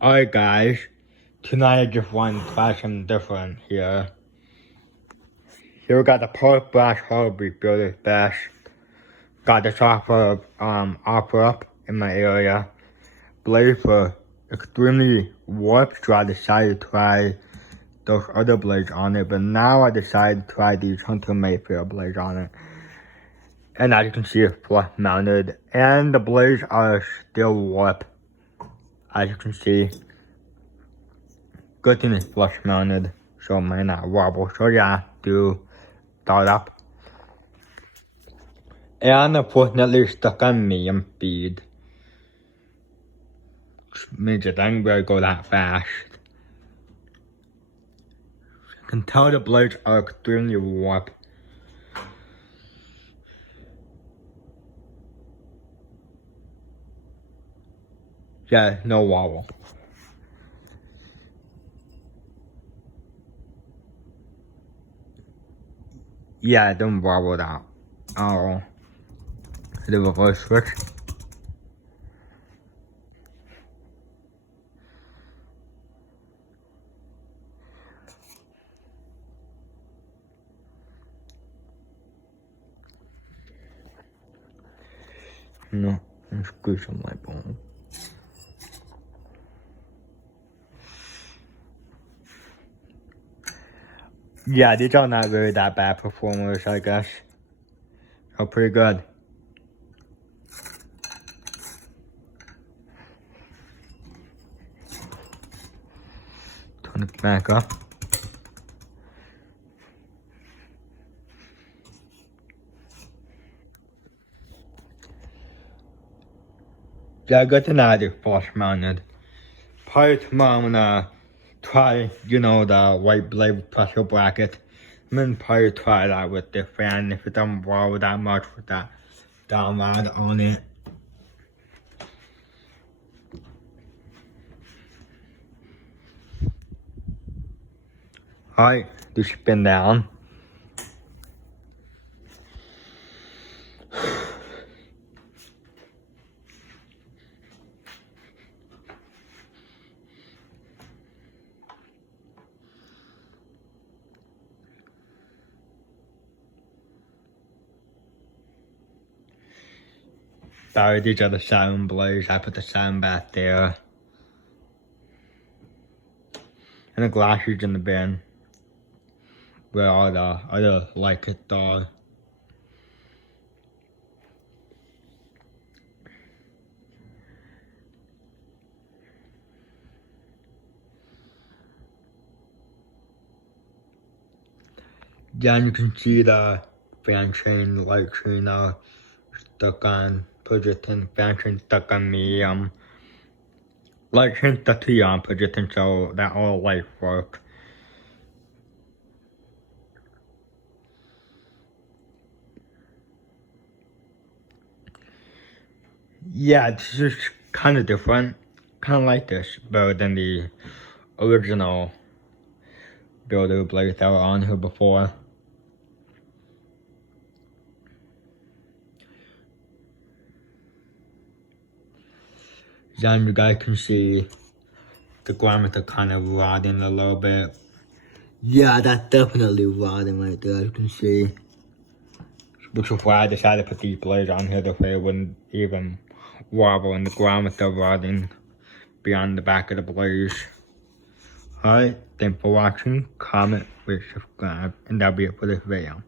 Alright guys, tonight I just want to try something different here. Here we got the pork brass Harvey Builder's Best. Got this offer up in my area. Blades were extremely warped, so I decided to try those other blades on it, but now I decided to try these Hunter Mayfair blades on it. And as you can see, it's flush mounted, and the blades are still warped. As you can see, good thing it's flush mounted, so it might not wobble. So yeah, do start up. And unfortunately stuck on medium speed, which means it doesn't really go that fast. You can tell the blades are extremely warped. Yeah, no wobble. Yeah, it don't wobble that. Oh, the reverse switch. No, let's screw some light bulb. Yeah, these are not really that bad performers, I guess. They're pretty good. Turn it back up. Yeah, good to know they're flush mounted. Probably tomorrow I'm gonna try, the white blade pressure bracket. I'm gonna probably try that with the fan if it doesn't wobble that much with that down rod on it. Alright, do spin down. Sorry, these are the sound blades. I put the sound back there. And the glasses in the bin. Where all the other like it are. Then you can see the fan chain, light chain stuck on position, fan chain stuck on medium. Light chain stuck to on position, so that all light work. Yeah, this is kind of different. Kind of like this, better than the original builder blades that were on here before. Then you guys can see the grommet kind of rotting a little bit. Yeah, that's definitely rotting right there, you can see. Which is why I decided to put these blades on here, that way it wouldn't even wobble and the grommet are rotting beyond the back of the blades. Alright, thanks for watching, comment, rate, subscribe, and that'll be it for this video.